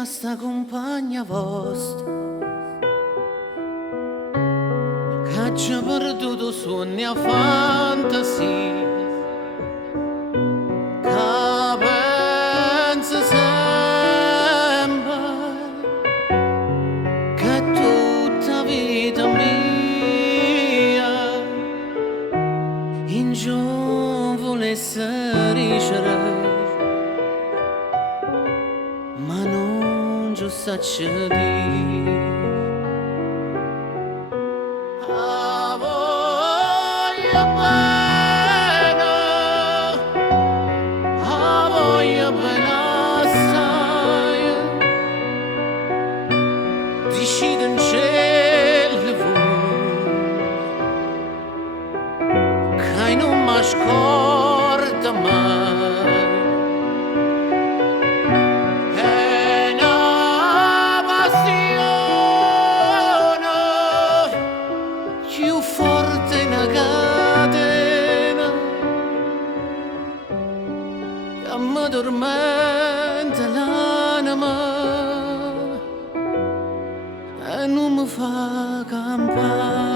bella sta compagna vostra che ci ha perduto sogni a fantasia, che pensa sempre che è tutta vita mia in giù volesse ricevere, ma non ci saccio dire. A voglio bene, a voglio bene assai, decide in cielo che non mi scorda mai. Più forte una catena che mi tormenta l'anima e non mi fa campare.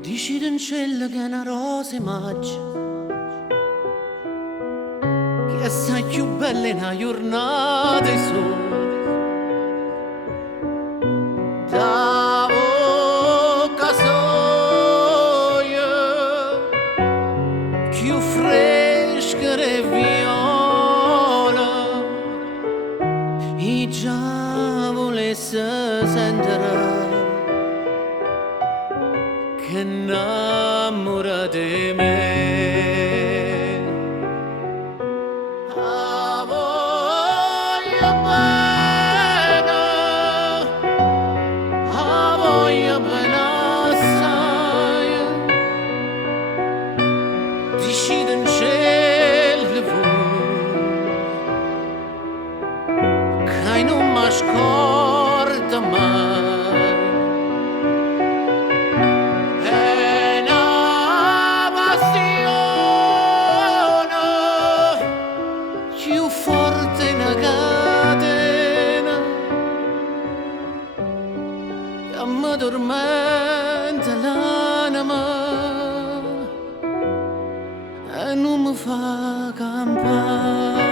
Dici in cielo che è una rosa maggia, che è assai più bella in una giornata di sole. Da bocca soia, più fresca e viola, e già volesse sentire che innamora di me. A voglio bene, a voglio bene assai, decide in cielo che non mi scorda mai. Più forte una catena che mi tormenta l'anima e non mi fa campare.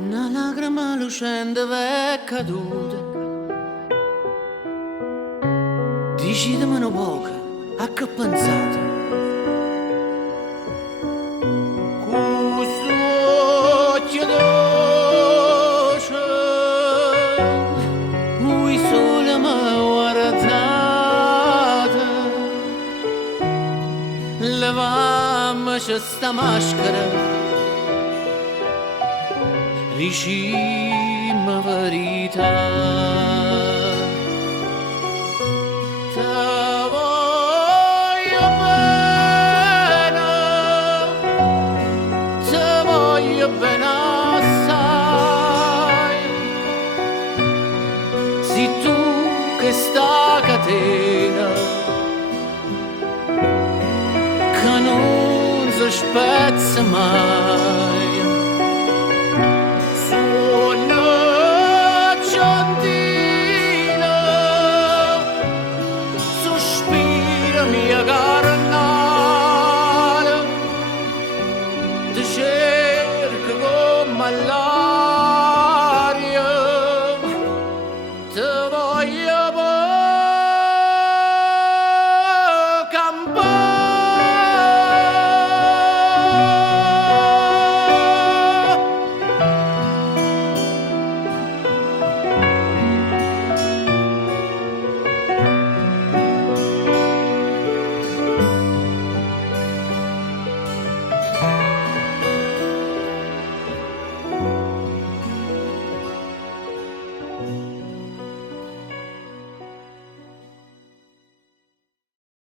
Una lacrima lucente è caduta, decidimi un poco a che pensate. Questo occhio dolce, cui sole mi guardate, levammoci sta maschera, dicimmi verità. Te voglio bene assai, sei tu che sta catena che non si spezza mai. Mia carnale, ti cerco come